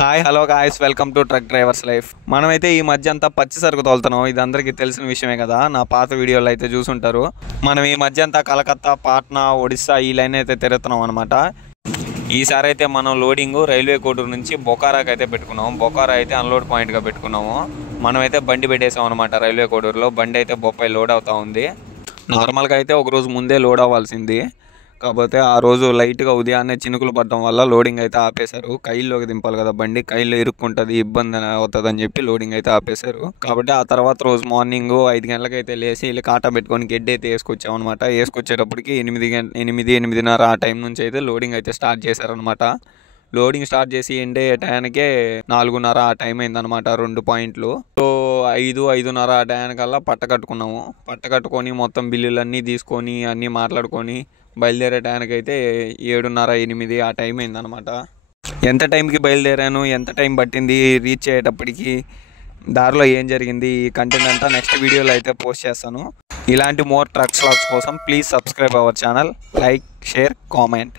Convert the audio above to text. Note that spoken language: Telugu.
Hi hello guys, welcome to truck drivers life. మనమైతే ఈ మధ్య అంతా పచ్చి సరుకు తోలుతున్నాం. ఇది అందరికీ తెలిసిన విషయమే కదా, నా పాత వీడియోలు అయితే చూసుంటారు. మనం ఈ మధ్య అంతా కలకత్తా, పాట్నా, ఒడిస్సా ఈ లైన్ అయితే తిరుగుతున్నాం అనమాట. ఈసారి అయితే మనం లోడింగ్ రైల్వే కోడూరు నుంచి బొకారాకి అయితే పెట్టుకున్నాము. బొకారా అయితే అన్లోడ్ పాయింట్గా పెట్టుకున్నాము. మనమైతే బండి పెట్టేసాం అనమాట. రైల్వే కోడూరులో బండి అయితే బొప్పాయి లోడ్ అవుతూ ఉంది. నార్మల్గా అయితే ఒకరోజు ముందే లోడ్ అవ్వాల్సింది, కాకపోతే ఆ రోజు లైట్గా ఉదయాన్నే చినుకులు పడడం వల్ల లోడింగ్ అయితే ఆపేశారు. కైల్లోకి దింపాలి కదా బండి, కైల్లో ఇరుక్కుంటుంది, ఇబ్బంది అవుతుంది అని చెప్పి లోడింగ్ అయితే ఆపేశారు. కాబట్టి ఆ తర్వాత రోజు మార్నింగ్ 5 గంటలకైతే లేచి వెళ్ళి కాటా పెట్టుకొని గడ్డి అయితే వేసుకొచ్చాం అనమాట. వేసుకొచ్చేటప్పటికి 8:30 ఆ టైం నుంచి అయితే లోడింగ్ అయితే స్టార్ట్ చేశారనమాట. లోడింగ్ స్టార్ట్ చేసి ఎండే టయానికే 4:30 ఆ టైం అయిందనమాట. 2 పాయింట్లు. సో 5:30 ఆ టయానికల్లా పట్టకట్టుకున్నాము. పట్టకట్టుకొని మొత్తం బిల్లులన్నీ తీసుకొని అన్నీ మాట్లాడుకొని బయలుదేరే టయానికైతే 7:30, 8 ఆ టైం అయిందనమాట. ఎంత టైంకి బయలుదేరాను, ఎంత టైం పట్టింది రీచ్ అయ్యేటప్పటికి, దారిలో ఏం జరిగింది, ఈ కంటెంట్ అంతా నెక్స్ట్ వీడియోలో అయితే పోస్ట్ చేస్తాను. ఇలాంటి మోర్ ట్రక్స్ వ్లాగ్స్ కోసం please subscribe our channel, like, share, comment.